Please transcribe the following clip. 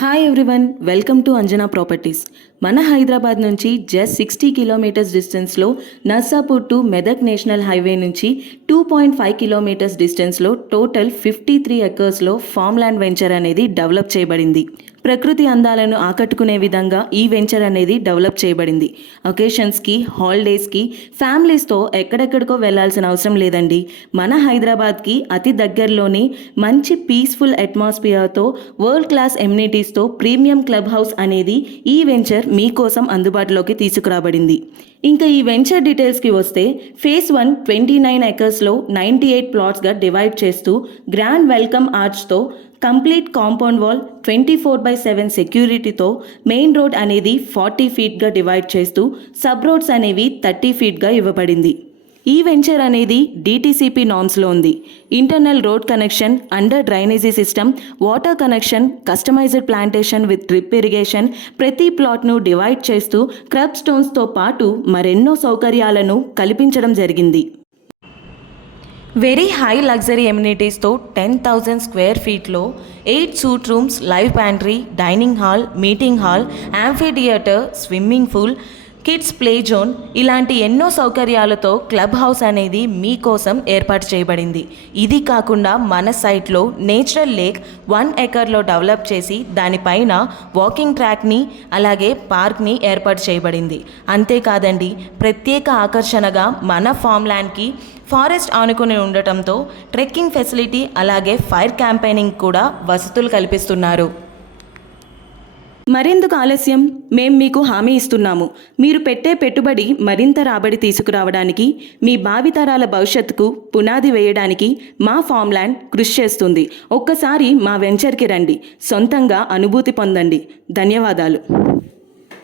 Hi everyone, welcome to Anjana properties. మన హైదరాబాద్ నుంచి just 60 kilometres డిస్టెన్స్లో Narsapur to Medak national highway నుంచి 2.5 కిలోమీటర్స్ డిస్టెన్స్లో టోటల్ 53 ఎకర్స్లో ఫామ్ ల్యాండ్ వెంచర్ అనేది డెవలప్ చేయబడింది. ప్రకృతి అందాలను ఆకట్టుకునే విధంగా ఈ వెంచర్ అనేది డెవలప్ చేయబడింది. ఒకేషన్స్కి, హాలిడేస్కి, ఫ్యామిలీస్తో ఎక్కడెక్కడికో వెళ్లాల్సిన అవసరం లేదండి. మన హైదరాబాద్కి అతి దగ్గరలోనే మంచి పీస్ఫుల్ అట్మాస్ఫియర్తో, వరల్డ్ క్లాస్ ఎమ్యూనిటీస్తో ప్రీమియం క్లబ్ హౌస్ అనేది ఈ వెంచర్ మీకోసం అందుబాటులోకి తీసుకురాబడింది. ఇంకా ఈ వెంచర్ డీటెయిల్స్కి వస్తే ఫేజ్ 1 29 ఎకర్స్లో 98 ప్లాట్స్గా డివైడ్ చేస్తూ గ్రాండ్ వెల్కమ్ ఆర్చ్తో, కంప్లీట్ కాంపౌండ్ వాల్, 24/7 సెక్యూరిటీతో, మెయిన్ రోడ్ అనేది 40 ఫీట్గా డివైడ్ చేస్తూ సబ్ రోడ్స్ అనేవి 30 ఫీట్గా ఇవ్వబడింది. ఈ వెంచర్ అనేది DTCP నార్మ్స్లో ఉంది. Internal road connection, under drainage system, water connection, customised plantation with drip irrigation, ప్రతి ప్లాట్ను డివైడ్ చేస్తూ క్రబ్ స్టోన్స్తో పాటు మరెన్నో సౌకర్యాలను కల్పించడం జరిగింది. వెరీ హై లగ్జరీ ఎమ్యూనిటీస్తో 10,000 స్క్వేర్ ఫీట్లో 8 suite rooms, live pantry, dining hall, meeting hall, amphitheatre, swimming pool, kids play zone ఇలాంటి ఎన్నో సౌకర్యాలతో క్లబ్ హౌస్ అనేది మీకోసం ఏర్పాటు చేయబడింది. ఇది కాకుండా మన సైట్లో నేచురల్ లేక్ 1 ఎకర్లో డెవలప్ చేసి దానిపైన వాకింగ్ ట్రాక్ని అలాగే పార్క్ని ఏర్పాటు చేయబడింది. అంతేకాదండి, ప్రత్యేక ఆకర్షణగా మన ఫామ్ ల్యాండ్కి ఫారెస్ట్ ఆనుకుని ఉండటంతో ట్రెక్కింగ్ ఫెసిలిటీ అలాగే ఫైర్ క్యాంపెయినింగ్ కూడా వసతులు కల్పిస్తున్నారు. మరెందుకు ఆలస్యం? మేం మీకు హామీ ఇస్తున్నాము. మీరు పెట్టే పెట్టుబడి మరింత రాబడి తీసుకురావడానికి, మీ భావితరాల భవిష్యత్తుకు పునాది వేయడానికి మా ఫామ్ ల్యాండ్ కృషి చేస్తుంది. ఒక్కసారి మా వెంచర్కి రండి, సొంతంగా అనుభూతి పొందండి. ధన్యవాదాలు.